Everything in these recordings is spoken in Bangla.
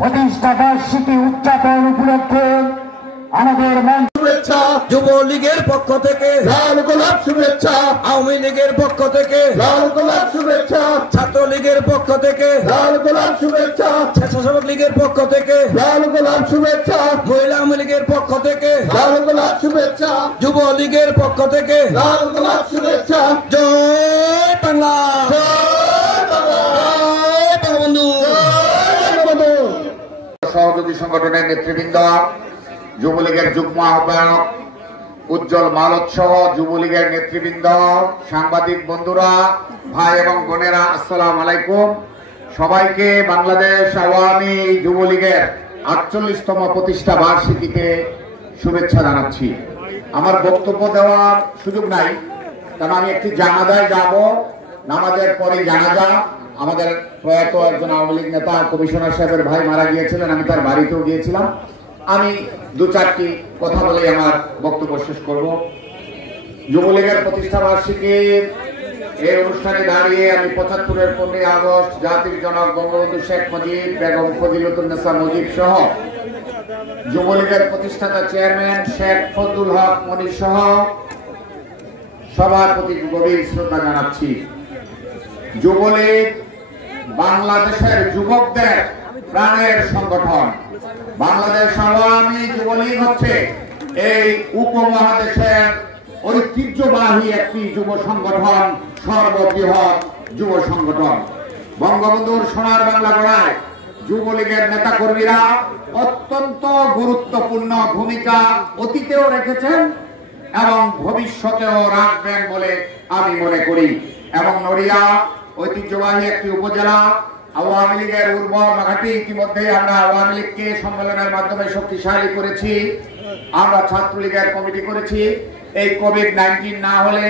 প্রতিষ্ঠা বার্ষিকী উদযাপন উপলক্ষে আমাদের শুভেচ্ছা যুবলীগের পক্ষ থেকে লাল গোলাপ শুভেচ্ছা, আওয়ামী লীগের পক্ষ থেকে লাল গোলাপ শুভেচ্ছা, ছাত্রলীগের পক্ষ থেকে লাল গোলাপ শুভেচ্ছা, স্বেচ্ছাসেবক লীগের পক্ষ থেকে লাল গোলাপ শুভেচ্ছা, মহিলা আওয়ামী লীগের পক্ষ থেকে লাল গোলাপ শুভেচ্ছা, যুবলীগের পক্ষ থেকে লাল গোলাপ শুভেচ্ছা। জয় বাংলা, জয় বাংলা, জয় বঙ্গবন্ধু। সহযোগী সংগঠনের নেতৃবৃন্দ, যুবলীগের যুগ্ম আহ্বায়ক উজ্জ্বল মালত সহ যুবলীগের নেতৃবৃন্দ, সাংবাদিক বন্ধুরা, ভাই এবং বোনেরা, আসসালামু আলাইকুম। সবাইকে বাংলাদেশ আওয়ামী যুবলীগের 48তম প্রতিষ্ঠা বার্ষিকীতে শুভেচ্ছা জানাচ্ছি। আমার বক্তব্য দেওয়ার সুযোগ নাই, কারণ আমি একটি জানাজায় যাব। নামাজের পরে জানাজা, আমাদের প্রয়াত একজন আওয়ামী লীগ নেতা কমিশনার সাহেবের ভাই মারা গিয়েছিলেন, আমি তার বাড়িতেও গিয়েছিলাম। আমি দু চারটি কথা বলে আমার বক্তব্য শেষ করব। যুবলীগের প্রতিষ্ঠা বার্ষিকীর এই অনুষ্ঠানে দাঁড়িয়ে আমি ৭৫-এর ১৫ই আগস্ট জাতির জনক বঙ্গবন্ধু শেখ মুজিব, বেগম ফজিলাতুন্নেসা মুজিব সহ যুবলীগের প্রতিষ্ঠাতা চেয়ারম্যান শেখ ফজলুল হক মনি সহ সবার প্রতি গভীর শ্রদ্ধা জানাচ্ছি। যুবলীগ বাংলাদেশের যুবকদের প্রাণের সংগঠন। বাংলাদেশ আওয়ামী যুবলীগ হচ্ছে এই উপমহাদেশের ঐতিহ্যবাহী একটি যুব সংগঠন, সর্ববৃহৎ যুব সংগঠন। বঙ্গবন্ধুর সোনার বাংলা গড়ায় যুবলীগের নেতা কর্মীরা অত্যন্ত গুরুত্বপূর্ণ ভূমিকা অতীতেও রেখেছেন এবং ভবিষ্যতেও রাখবেন বলে আমি মনে করি। এবং নড়িয়া ঐতিহ্যবাহী একটি উপজেলা, আওয়ামী লীগের উর্বর মাটি। ইতিমধ্যে আমরা আওয়ামী লীগকে সম্মেলনের মাধ্যমে শক্তিশালী করেছি, আমরা ছাত্রলীগের কমিটি করেছি। এই কোভিড-19 না হলে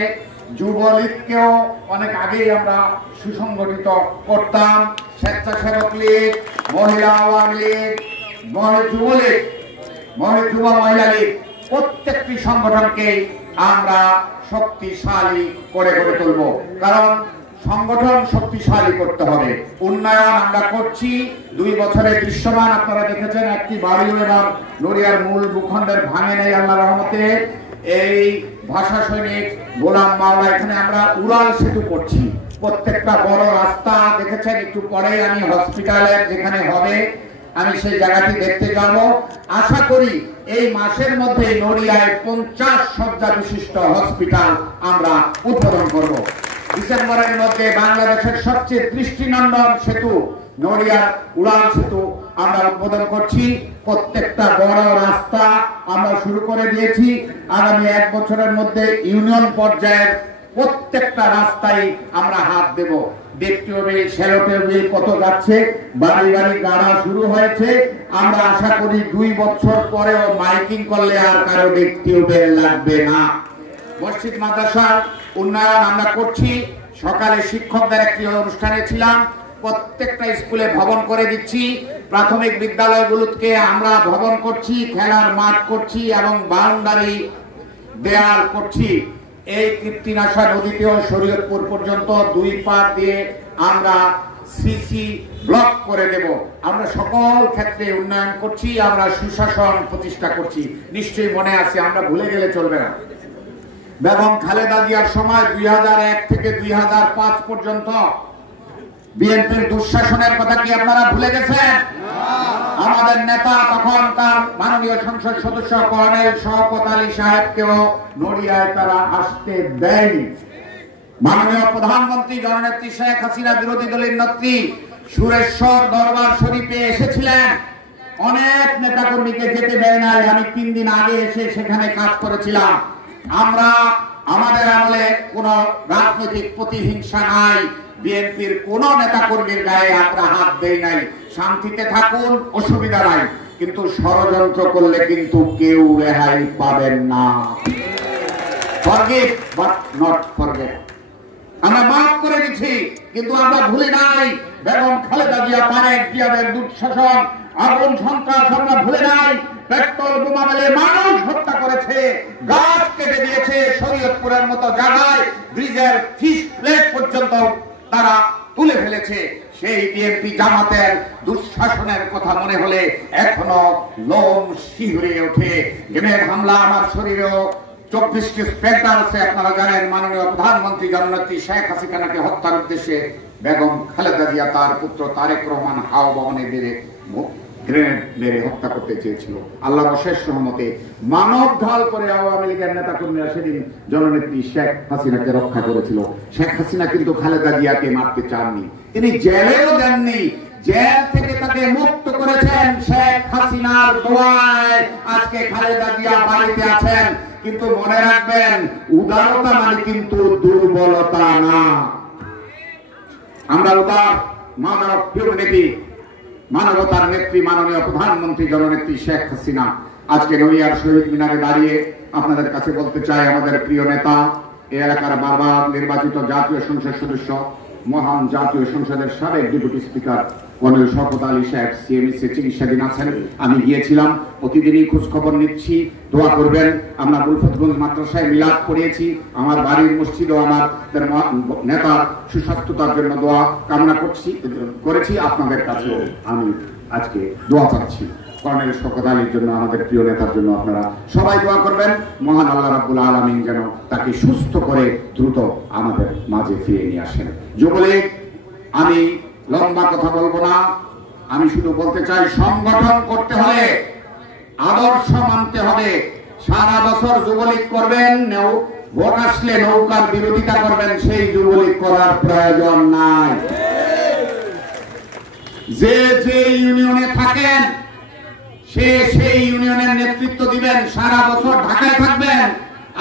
যুবলীগকেও অনেক আগেই আমরা সুসংগঠিত করতাম। স্বেচ্ছাসেবক লীগ, মহিলা আওয়ামী লীগ, যুবলীগ, যুব মহিলা লীগ, প্রত্যেকটি সংগঠনকে আমরা শক্তিশালী করে গড়ে তুলব। কারণ সংগঠন শক্তিশালী করতে হবে। উন্নয়ন আমরা করছি, 2 বছরে দৃশ্যমান। আপনারা দেখেছেন একটি বাড়িও এবার নড়িয়ার মূল ভূখণ্ডের ভাঙে নেই আল্লাহর রহমতে। এই ভাষা সৈনিক গোলাম মাওলা, এখানে আমরা উড়াল সেতু করছি। প্রত্যেকটা বড় রাস্তা দেখেছেন। একটু পরে আমি হসপিটালের যেখানে হবে আমি সেই জায়গাটি দেখতে যাব। আশা করি এই মাসের মধ্যে নড়িয়ায় 50 শয্যা বিশিষ্ট হসপিটাল আমরা উদ্বোধন করব। ডিসেম্বরের মধ্যে বাংলাদেশের সবচেয়ে দৃষ্টিনন্দন সেতু নড়িয়ার উড়াল সেতু আমরা উদ্বোধন করছি। প্রত্যেকটা বড় রাস্তা আমরা শুরু করে দিয়েছি। আগামী 1 বছরের মধ্যে ইউনিয়ন পর্যায়ের প্রত্যেকটা রাস্তায় আমরা হাত দেব। টিউবওয়েল, শ্যালো টিউবওয়েল কত যাচ্ছে, বাড়ি বাড়ি গাড়া শুরু হয়েছে। আমরা আশা করি 2 বছর পরেও মাইকিং করলে আর কারো টিউবওয়েল লাগবে না। মসজিদ মাদ্রাসার উন্নয়ন আমরা করছি। সকালে শিক্ষকদের একটি অনুষ্ঠানে ছিলাম। প্রত্যেকটা স্কুলে ভবন করে দিচ্ছি। প্রাথমিক বিদ্যালয়গুলোকে আমরা ভবন করছি, খেলার মাঠ করছি এবং বাউন্ডারি দেয়াল করছি। এই কীর্তিনাশা নদীতেও শরীয়তপুর পর্যন্ত 2 পার দিয়ে আমরা সিসি ব্লক করে দেব। আমরা সকল ক্ষেত্রে উন্নয়ন করছি, আমরা সুশাসন প্রতিষ্ঠা করছি। নিশ্চয়ই মনে আছে, আমরা ভুলে গেলে চলবে না। বেগম খালেদা জিয়ার সময় 2001 থেকে 2005 পর্যন্ত বিএনপির দুঃশাসনের কথা কি আপনারা ভুলে গেছেন? আমাদের নেতা তখন তার মাননীয় সংসদ সদস্য কর্নেল শওকত আলী সাহেবকেও নড়িয়ায় তারা আসতে দেয়নি। মাননীয় প্রধানমন্ত্রী জননেত্রী শেখ হাসিনা বিরোধী দলের নেত্রী সুরেশ্বর দরবার শরীফে এসেছিলেন, অনেক নেতাকর্মীকে যেতে দেয় নাই। আমি 3 দিন আগে এসে সেখানে কাজ করেছিলাম। আমরা আমাদের আমলে কোন রাজনৈতিক প্রতিহিংসা নাই, বিএনপির কোন নেতাকর্মীর গায়ে আমরা হাত দেই নাই। শান্তিতে থাকুন, অসুবিধা নাই, কিন্তু ষড়যন্ত্র করলে কিন্তু কেউ রেহাই পাবেন না। Forgive but not forget. আমরা মাফ করে দিচ্ছি, কিন্তু আমরা ভুলে নাই বেগম খালেদা জিয়া তারেক জিয়াদের দুঃশাসন, আগুন সন্ত্রাস আমরা ভুলে নাই। পেট্রোল বোমা মেলে মানুষ হত্যা করেছে, গাছ কেটে দিয়েছে, শরীয়তপুরের মতো জায়গায় ব্রিজের ফিস প্লেট পর্যন্ত তারা তুলে ফেলেছে। সেই বিএনপি জামাতের দুঃশাসনের কথা মনে হলে এখনো লোম শিহরে ওঠে। গেমের হামলা আমার শরীরেও 24টি স্পেক্টার আছে। আপনারা জানেন মাননীয় প্রধানমন্ত্রী জননেত্রী শেখ হাসিনাকে হত্যার উদ্দেশ্যে বেগম খালেদা জিয়া তার পুত্র তারেক রহমান হাওয়া ভবনে গ্রেনেড মেরে হত্যা করতে চেয়েছিল। আল্লাহর অশেষ রহমতে মানব ঢাল করে আওয়ামী লীগের নেতা কর্মীরা সেদিন জননেত্রী শেখ হাসিনাকে রক্ষা করেছিল। শেখ হাসিনা কিন্তু খালেদা জিয়াকে মারতে চাননি, তিনি জেলেও দেননি। জেল থেকে তাকে মুক্ত করেছেন শেখ হাসিনার দোয়ায়। আজকে খালেদা জিয়া বাড়িতে আছেন। কিন্তু মনে রাখবেন, উদারতা মানে কিন্তু দুর্বলতা না। আমরা উদার, মাদার অফ হিউম্যানিটি, মানবতার নেত্রী মাননীয় প্রধানমন্ত্রী জননেত্রী শেখ হাসিনা আজকে নড়িয়ার শহীদ মিনারে দাঁড়িয়ে আপনাদের কাছে বলতে চাই, আমাদের প্রিয় নেতা, এ এলাকার বারবার নির্বাচিত জাতীয় সংসদ সদস্য, মহান জাতীয় সংসদের সাবেক deputy speaker colonel Shawkat Ali সাহেব সিএমএসে চিকিৎসাধীন আছেন। আমি গিয়েছিলাম, প্রতিদিনই খোঁজ খবর নিচ্ছি। দোয়া করবেন। আমরা মুলফতগঞ্জ মাদ্রাসায় মিলাদ পড়িয়েছি। আমার বাড়ির মসজিদও আমার নেতার সুস্বাস্থ্যতার জন্য দোয়া কামনা করেছি। আপনাদের কাছেও আমি আজকে দোয়া চাচ্ছি কর্নেল শওকত আলীর জন্য, আমাদের প্রিয় নেতার জন্য। আপনারা সবাই দোয়া করবেন, মহান আল্লাহ রাব্বুল আলামিন যেন তাকে সুস্থ করে দ্রুত আমাদের মাঝে ফিরিয়ে নিয়ে আসেন। যুবলীগ, আমি লম্বা কথা বলবো না, আমি শুধু বলতে চাই, সংগঠন করতে হলে আদর্শ মানতে হবে। সারা বছর যুবলীগ করবেন, ভোট আসলে নৌকার বিরোধিতা করবেন, সেই যুবলীগ করার প্রয়োজন নাই। যে যে ইউনিয়নে থাকেন সে সেই ইউনিয়নের নেতৃত্ব দিবেন, সারা বছর ঢাকায় থাকবেন,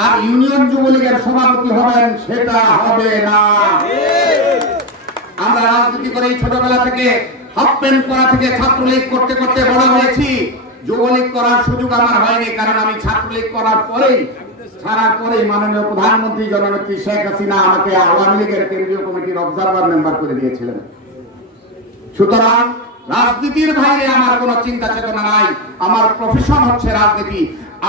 আর ইউনিয়ন যুবলীগের সভাপতি হবেন, সেটা হবে না। আমরা রাজনীতি করে ছোটবেলা থেকে হাফ প্যান্ট পরা থেকে ছাত্রলীগ করতে করতে বড় হয়েছি। যুবলীগ করার সুযোগ আমার হয়নি, কারণ আমি ছাত্রলীগ করার পরেই ছাড়ার পরেই মাননীয় প্রধানমন্ত্রী জননেত্রী শেখ হাসিনা আমাকে আওয়ামী লীগের কেন্দ্রীয় কমিটির অবজারভার মেম্বার করে দিয়েছিলেন। সুতরাং রাজনীতির বাইরে আমার কোনো চিন্তা চেতনা নাই। আমার প্রফেশন হচ্ছে রাজনীতি।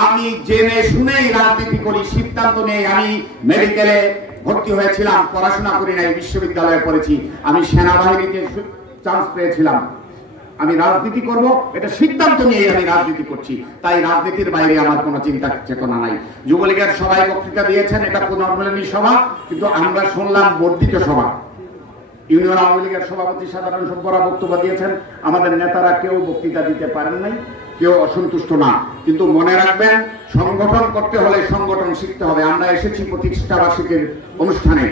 আমি জেনে শুনেই রাজনীতি করি, সিদ্ধান্ত নেই। আমি মেডিকেলে ভর্তি হয়েছিলাম, পড়াশোনা করি নাই, বিশ্ববিদ্যালয়ে পড়েছি। আমি সেনাবাহিনীতে চান্স পেয়েছিলাম। আমি রাজনীতি করব, এটা সিদ্ধান্ত নিয়ে আমি রাজনীতি করছি। তাই রাজনীতির বাইরে আমার কোনো চিন্তা চেতনা নাই। যুবলীগের সবাই বক্তৃতা দিয়েছেন, এটা পুনর্মিলনী সভা, কিন্তু আমরা শুনলাম বর্ধিত সভা। ইউনিয়ন আওয়ামী লীগের সভাপতি সাধারণ সম্পাদক বক্তব্য দিয়েছেন। আমাদের নেতারা কেউ বক্তৃতা দিতে পারেন নাই, কেউ অসন্তুষ্ট না। কিন্তু মনে রাখবেন, সংগঠন করতে হলে সংগঠন শিখতে হবে। আমরা এসেছি প্রতিষ্ঠা বার্ষিকীর অনুষ্ঠানে,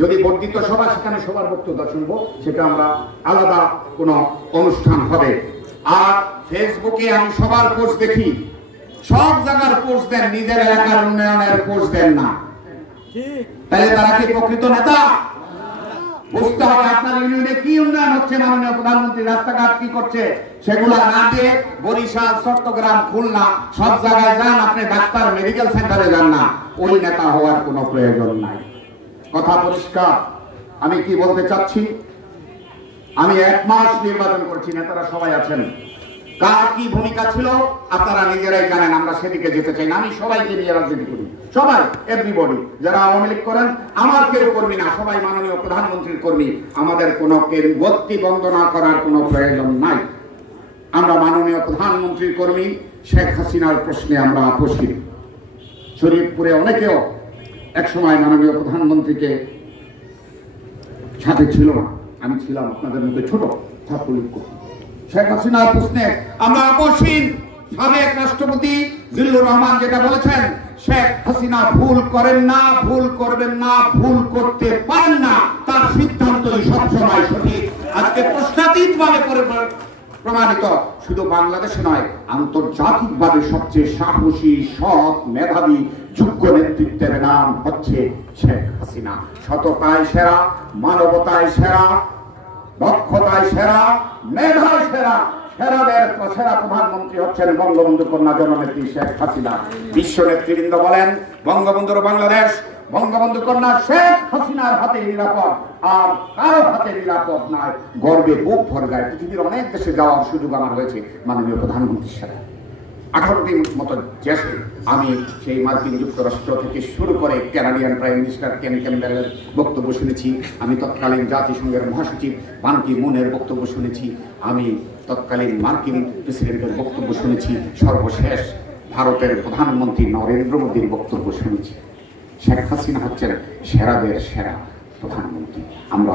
যদি বর্ধিত সভা, সেখানে সবার বক্তব্য শুনবো, সেটা আমরা আলাদা কোনো অনুষ্ঠান হবে। আর ফেসবুকে আমি সবার পোস্ট দেখি, সব জায়গার পোস্ট দেন, নিজের এলাকার উন্নয়নের পোস্ট দেন না। তাহলে তারা কি প্রকৃত নেতা? বুঝতে হবে আপনার ইউনিয়নে কি উন্নয়ন হচ্ছে, মাননীয় প্রধানমন্ত্রী রাস্তাঘাট কি করছে, সেগুলো না দিয়ে বরিশাল, চট্টগ্রাম, খুলনা সব জায়গায় যান, আপনি ডাক্তার মেডিকেল সেন্টারে যান না। ওই নেতা হওয়ার কোনো প্রয়োজন নাই। কথা পরিষ্কার। আমি কি বলতে চাচ্ছি, আমি 1 মাস নির্বাচন করছি, নেতারা সবাই আছেন। কার কি ভূমিকা ছিল আপনারা নিজেরাই জানেন। আমরা সেদিকে যেতে চাই না। আমি সবাইকে নিয়ে রাজনীতি করি, সবাই, এভরিবডি। যারা আওয়ামী লীগ করেন, আমার কেউ কর্মী না, সবাই মাননীয় প্রধানমন্ত্রীর কর্মী। আমাদের কোনো গতি বন্দনা করার কোনো প্রয়োজন নাই। আমরা মাননীয় প্রধানমন্ত্রীর কর্মী। শেখ হাসিনার প্রশ্নে আমরা আপোষী। শরীয়তপুরে অনেকেও একসময় মাননীয় প্রধানমন্ত্রীকে সাথে ছিল না, আমি ছিলাম আপনাদের মধ্যে ছোট ছাত্রলীগ কর্মী। শেখ হাসিনার প্রশ্নে আমরা আপোষহীন। সাবেক রাষ্ট্রপতি জিল্লুর রহমান যেটা বলেছেন, শেখ হাসিনা ভুল করেন না, ভুল করবেন না, ভুল করতে পারেন না, তার সিদ্ধান্তই সবসময় সঠিক। আজকে প্রশ্নাতীতভাবে প্রমাণিত। শুধু বাংলাদেশে নয়, আন্তর্জাতিকভাবে সবচেয়ে সাহসী, সৎ, মেধাবী, যোগ্য নেতৃত্বের নাম হচ্ছে শেখ হাসিনা। সততায় সেরা, মানবতায় সেরা, দক্ষতায় সেরা, মেধায় সেরা, সেরাদের সেরা প্রধানমন্ত্রী হচ্ছেন বঙ্গবন্ধু কন্যা জননেত্রী শেখ হাসিনা। বিশ্ব নেতৃবৃন্দ বলেন বঙ্গবন্ধুর বাংলাদেশ বঙ্গবন্ধু কন্যা শেখ হাসিনার হাতে নিরাপদ, আর কারো হাতে নিরাপদ নয়। গর্বে বুক ভরে যায়। পৃথিবীর অনেক দেশে যাওয়ার সুযোগ আমার হয়েছে মাননীয় প্রধানমন্ত্রীর সাথে। 18টির মতো দেশে আমি সেই মার্কিন যুক্তরাষ্ট্র থেকে শুরু করে কানাডিয়ান প্রাইম মিনিস্টার কেন ক্যাম্পবেলের বক্তব্য শুনেছি, আমি তৎকালীন জাতিসংঘের মহাসচিব বান কি মুনের বক্তব্য শুনেছি, আমি তৎকালীন মার্কিন প্রেসিডেন্টের বক্তব্য শুনেছি, সর্বশেষ ভারতের প্রধানমন্ত্রী নরেন্দ্র মোদীর বক্তব্য শুনেছি। শেখ হাসিনা হচ্ছেন সেরাদের সেরা প্রধানমন্ত্রী। আমরা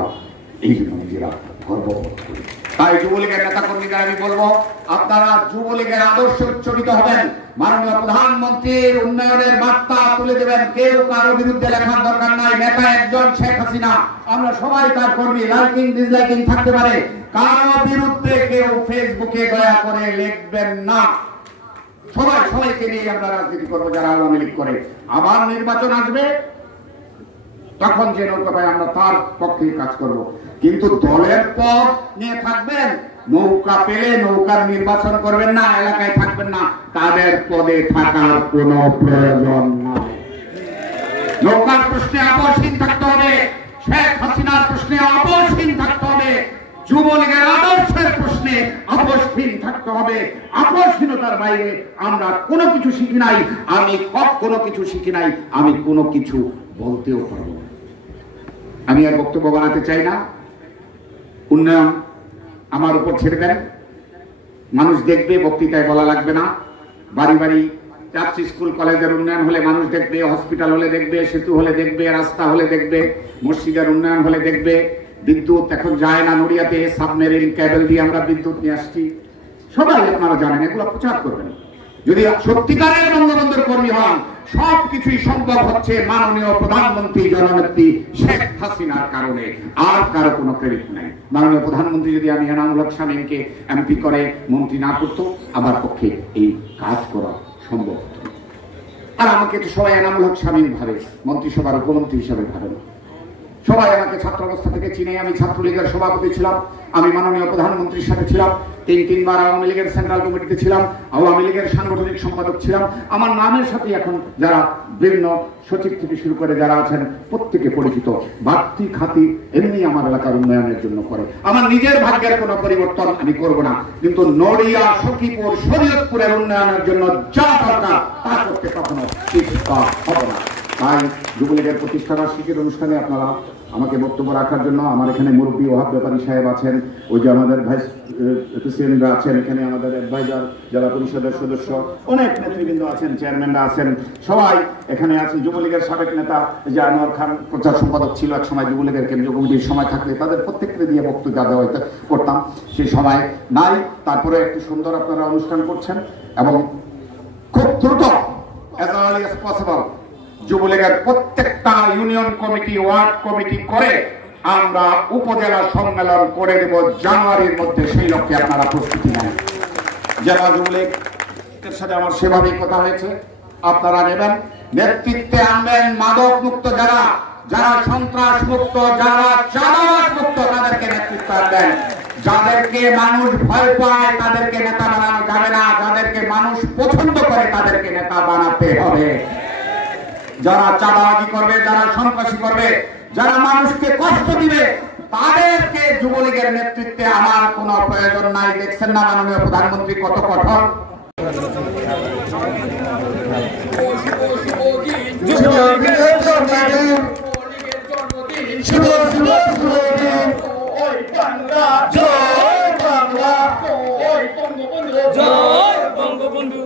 এই জন্য নিজেরা গর্ববোধ করি। তাই যুবলীগের নেতা কর্মীদের আমি বলবো, আপনারা যুবলীগের আদর্শ উচ্চারিত হবেন, মাননীয় প্রধানমন্ত্রীর উন্নয়নের বার্তা তুলে দেবেন। কেউ কারো বিরুদ্ধে লেখার দরকার নাই। নেতা একজন শেখ হাসিনা, আমরা সবাই তার কর্মী। লাইকিং ডিসলাইকিং থাকতে পারে, কারো বিরুদ্ধে কেউ ফেসবুকে দয়া করে লিখবেন না। সবাই সবাইকে নিয়ে আমরা রাজনীতি করবো। যারা আওয়ামী লীগ করে, আবার নির্বাচন আসবে, তখন যে নৌকা পাই আমরা তার পক্ষে কাজ করব। কিন্তু দলের পথ নিয়ে থাকবেন, নৌকা পেলে নৌকার নির্বাচন করবেন না, এলাকায় থাকবেন না, তাদের পদে থাকার কোন প্রয়োজন নাই। নৌকার প্রশ্নে আপোষহীন থাকতে হবে, শেখ হাসিনার প্রশ্নে আপোষহীন থাকতে হবে, যুবলীগের আদর্শের প্রশ্নে আপোষহীন থাকতে হবে। আপোষহীনতার বাইরে আমরা কোনো কিছু শিখি নাই। আমি কোনো কিছু শিখি নাই, আমি কোনো কিছু বলতেও পারবো না। আমি আর বক্তব্য বানাতে চাই না। উন্নয়ন আমার উপর ছেড়ে দেন, মানুষ দেখবে, বক্তৃতায় বলা লাগবে না। বাড়ি বাড়ি যাচ্ছি, স্কুল কলেজের উন্নয়ন হলে মানুষ দেখবে, হসপিটাল হলে দেখবে, সেতু হলে দেখবে, রাস্তা হলে দেখবে, মসজিদের উন্নয়ন হলে দেখবে। বিদ্যুৎ এখন যায় না নড়িয়াতে, সাবমেরিন ক্যাবেল দিয়ে আমরা বিদ্যুৎ নিয়ে আসছি। সবাই আপনারা জানেন, এগুলো প্রচার করবেন। যদি সত্যিকারের বঙ্গবন্ধুর কর্মী হন, সবকিছুই সম্ভব হচ্ছে মাননীয় প্রধানমন্ত্রী জননেত্রী শেখ হাসিনার কারণে, আর কারো কোনো ক্রেডিট নাই। মাননীয় প্রধানমন্ত্রী যদি আমি এনামুল হক শামীমকে এমপি করে মন্ত্রী না করতো, আমার পক্ষে এই কাজ করা সম্ভব হতো। আর আমাকে তো সবাই এনামুল হক শামীম ভাবে, মন্ত্রিসভার উপমন্ত্রী হিসাবে ভাবেন। সবাই আমাকে ছাত্র অবস্থা থেকে চিনে। আমি ছাত্রলীগের সভাপতি ছিলাম, আমি মাননীয় প্রধানমন্ত্রীর সাথে ছিলাম, তিনবার আওয়ামী লীগের সেন্ট্রাল কমিটিতে ছিলাম, আওয়ামী লীগের সাংগঠনিক সম্পাদক ছিলাম। আমার নামের সাথে এখন যারা বিভিন্ন সচিব থেকে শুরু করে যারা আছেন প্রত্যেকে পরিচিত। বাড়তি খাতি এমনি আমার এলাকার উন্নয়নের জন্য করে। আমার নিজের ভাগ্যের কোনো পরিবর্তন আমি করব না, কিন্তু নড়িয়া, সখীপুর, শরীয়তপুরের উন্নয়নের জন্য যা দরকার তা করতে কখনো পিছপা হব না। তাই যুবলীগের প্রতিষ্ঠা বার্ষিকীর অনুষ্ঠানে আপনারা আমাকে বক্তব্য রাখার জন্য, আমার এখানে মুরব্বী ওহাব ব্যাপারী সাহেব আছেন, ওই যে আমাদের ভাইস প্রেসিডেন্টরা আছেন, এখানে আমাদের অ্যাডভাইজার জেলা পরিষদের সদস্য, অনেক নেতৃবৃন্দ আছেন, চেয়ারম্যানরা আছেন, সবাই এখানে আছেন। যুবলীগের সাবেক নেতা যে আনোয়ার খান প্রচার সম্পাদক ছিল এক সময় যুবলীগের কেন্দ্রীয় কমিটির সময় থাকলে, তাদের প্রত্যেককে দিয়ে বক্তৃতা দেওয়া করতাম, সেই সময় নাই। তারপরে একটি সুন্দর আপনারা অনুষ্ঠান করছেন এবং খুব দ্রুত as early as possible যুবলীগের প্রত্যেকটা ইউনিয়ন কমিটি, ওয়ার্ড কমিটি করে আমরা উপজেলা সম্মেলন করে দেব জানুয়ারির মধ্যে। সেই লক্ষ্যে আপনারা প্রস্তুতি নেন। জেলা যুবলীগের সাথে আমার সেভাবেই কথা হয়েছে, আপনারা নেবেন, নেতৃত্বে আনবেন মাদক মুক্ত যারা, যারা সন্ত্রাস মুক্ত, যারা চাঁদাবাজ মুক্ত, তাদেরকে নেতৃত্ব আনবেন। যাদেরকে মানুষ ভয় পায় তাদেরকে নেতা বানানো যাবে না, যাদেরকে মানুষ পছন্দ করে তাদেরকে নেতা বানাতে হবে। যারা চাঁদাবাজি করবে, যারা সন্ত্রাসী করবে, যারা মানুষকে কষ্ট দিবে, তাদেরকে যুবলীগের নেতৃত্বে আমার কোনো প্রয়োজন নাই। দেখছেন না মাননীয় প্রধানমন্ত্রী কত কঠোর। জয় বঙ্গবন্ধু।